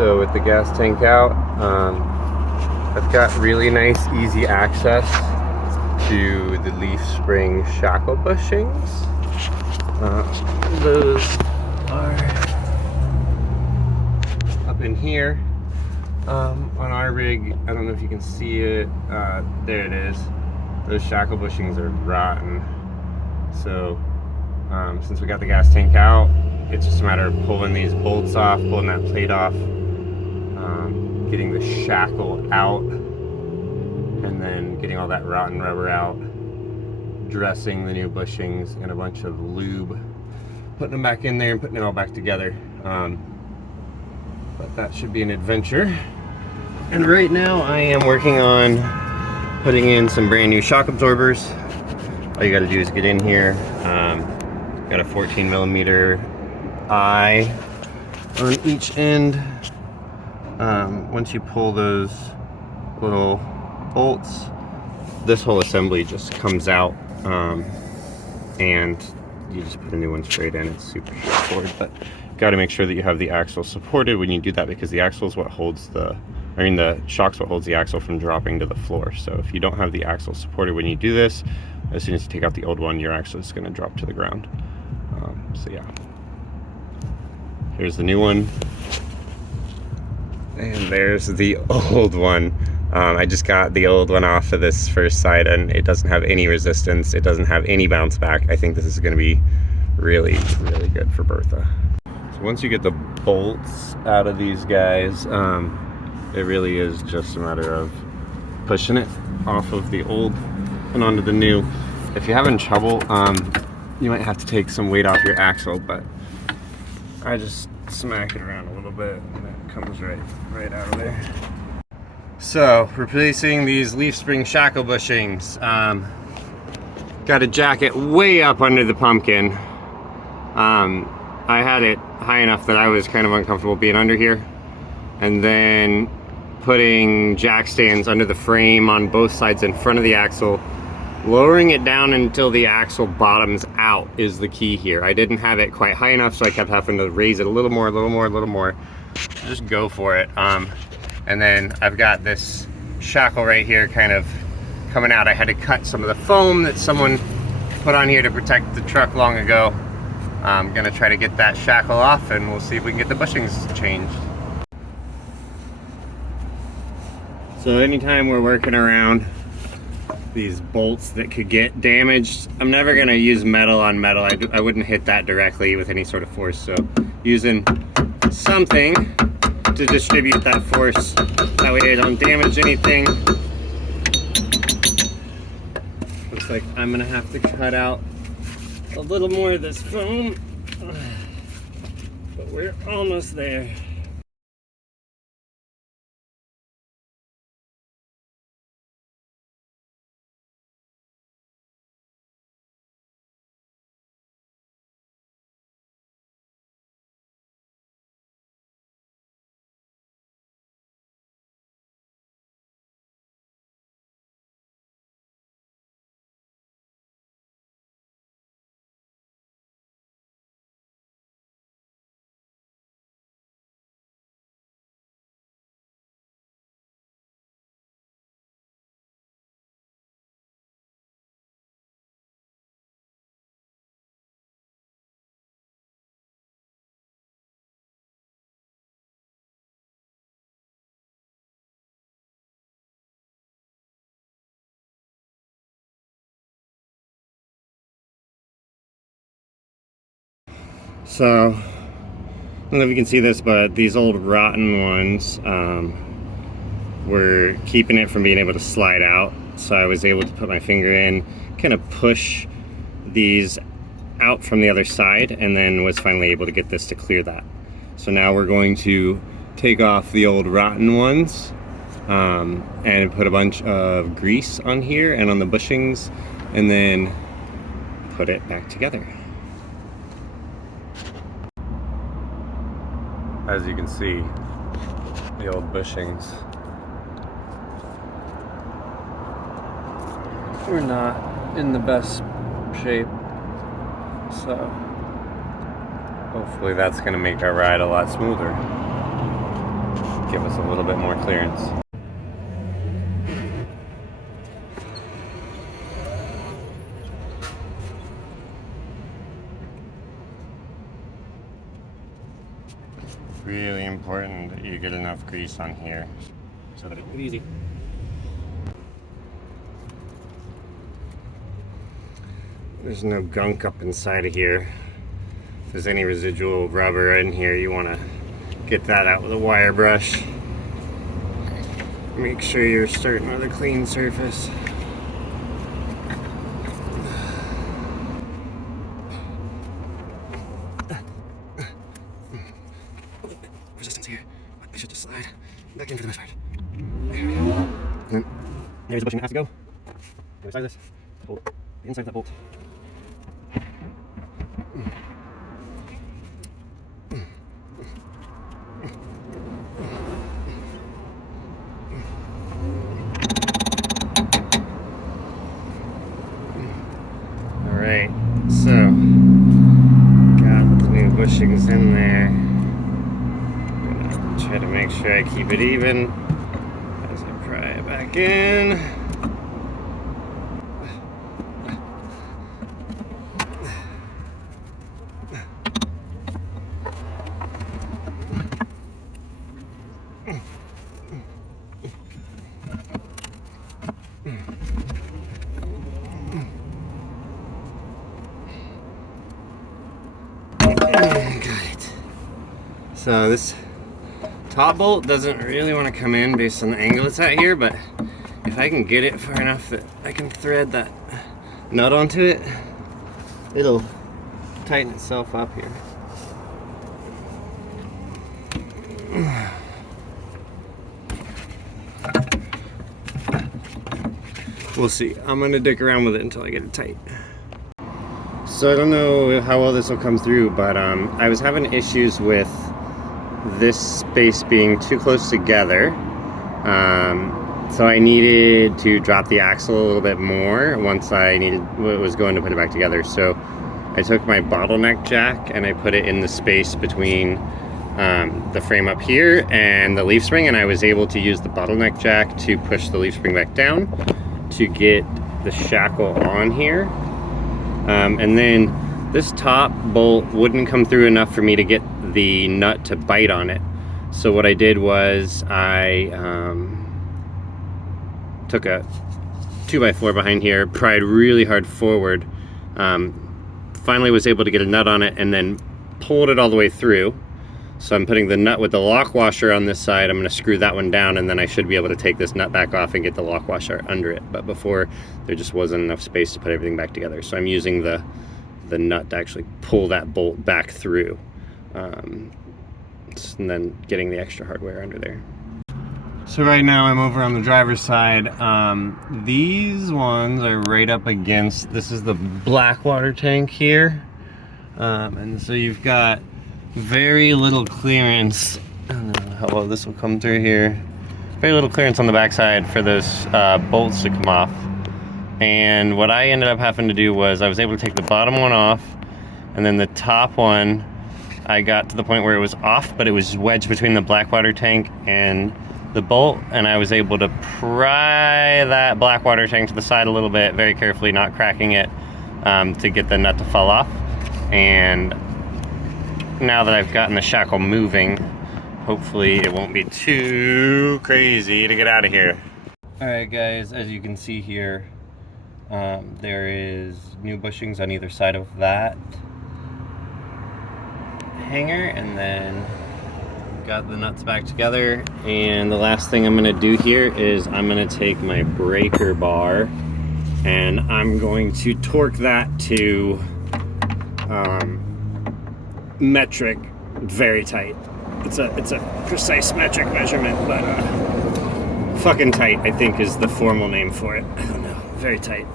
So with the gas tank out, I've got really nice, easy access to the leaf spring shackle bushings. Those are up in here. On our rig, I don't know if you can see it, there it is. Those shackle bushings are rotten. So since we got the gas tank out, it's just a matter of pulling these bolts off, pulling that plate off, getting the shackle out, and then getting all that rotten rubber out, dressing the new bushings in a bunch of lube, putting them back in there and putting it all back together. But that should be an adventure. And right now I am working on putting in some brand new shock absorbers. All you gotta do is get in here. Got a 14mm eye on each end. Once you pull those little bolts, this whole assembly just comes out, and you just put a new one straight in. It's super straightforward, but got to make sure that you have the axle supported when you do that, because the axle is what holds the shock's what holds the axle from dropping to the floor. So if you don't have the axle supported when you do this, as soon as you take out the old one, your axle is going to drop to the ground. So yeah, here's the new one, and there's the old one. I just got the old one off of this first side, and it doesn't have any resistance. It doesn't have any bounce back. I think this is going to be really, really good for Bertha. So once you get the bolts out of these guys, it really is just a matter of pushing it off of the old and onto the new. If you're having trouble, you might have to take some weight off your axle, but I just smack it around a little bit and it comes right out of there. So, replacing these leaf spring shackle bushings. Got a jacket way up under the pumpkin. I had it high enough that I was kind of uncomfortable being under here. And then putting jack stands under the frame on both sides in front of the axle. Lowering it down until the axle bottoms out is the key here. I didn't have it quite high enough, so I kept having to raise it a little more. Just go for it. And then I've got this shackle right here kind of coming out. I had to cut some of the foam that someone put on here to protect the truck long ago. I'm gonna try to get that shackle off, and we'll see if we can get the bushings changed. So anytime we're working around these bolts that could get damaged, I'm never gonna use metal on metal. I wouldn't hit that directly with any sort of force, so using something to distribute that force, that way I don't damage anything. Looks like I'm gonna have to cut out a little more of this foam, but we're almost there. So, I don't know if you can see this, but these old rotten ones were keeping it from being able to slide out. So I was able to put my finger in, kind of push these out from the other side, and then was finally able to get this to clear that. So now we're going to take off the old rotten ones and put a bunch of grease on here and on the bushings, and then put it back together. As you can see, the old bushings were not in the best shape, so hopefully that's going to make our ride a lot smoother. give us a little bit more clearance. Really important that you get enough grease on here so that it's easy. There's no gunk up inside of here. If there's any residual rubber in here, you want to get that out with a wire brush. Make sure you're starting with a clean surface. Resistance here. I should just slide back in for the most part. There we go. And there's the bushing that has to go. The other side of this. Bolt. The inside of that bolt. Alright, so got the new bushings in there. Gonna try to make sure I keep it even as I pry it back in. So this top bolt doesn't really want to come in based on the angle it's at here, but if I can get it far enough that I can thread that nut onto it, it'll tighten itself up here. We'll see. I'm gonna dick around with it until I get it tight. So I don't know how well this will come through, but I was having issues with this space being too close together, so I needed to drop the axle a little bit more once I was going to put it back together. So I took my bottleneck jack and I put it in the space between the frame up here and the leaf spring, and I was able to use the bottleneck jack to push the leaf spring back down to get the shackle on here. And then this top bolt wouldn't come through enough for me to get the nut to bite on it. So what I did was I took a 2x4 behind here, pried really hard forward, finally was able to get a nut on it, and then pulled it all the way through. So I'm putting the nut with the lock washer on this side. I'm going to screw that one down, and then I should be able to take this nut back off and get the lock washer under it. But before, there just wasn't enough space to put everything back together. So I'm using the nut to actually pull that bolt back through, and then getting the extra hardware under there. So right now I'm over on the driver's side. These ones are right up against, this is the black water tank here. And so you've got very little clearance. I don't know how well this will come through here. Very little clearance on the backside for those bolts to come off. And what I ended up having to do was I was able to take the bottom one off, and then the top one I got to the point where it was off, but it was wedged between the black water tank and the bolt, and I was able to pry that black water tank to the side a little bit, very carefully, not cracking it, to get the nut to fall off. And now that I've gotten the shackle moving, hopefully it won't be too crazy to get out of here. Alright guys, as you can see here, there is new bushings on either side of that hanger, and then got the nuts back together. And the last thing I'm going to do here is I'm going to take my breaker bar and I'm going to torque that to metric very tight. It's a precise metric measurement, but fucking tight I think is the formal name for it. I don't know, very tight.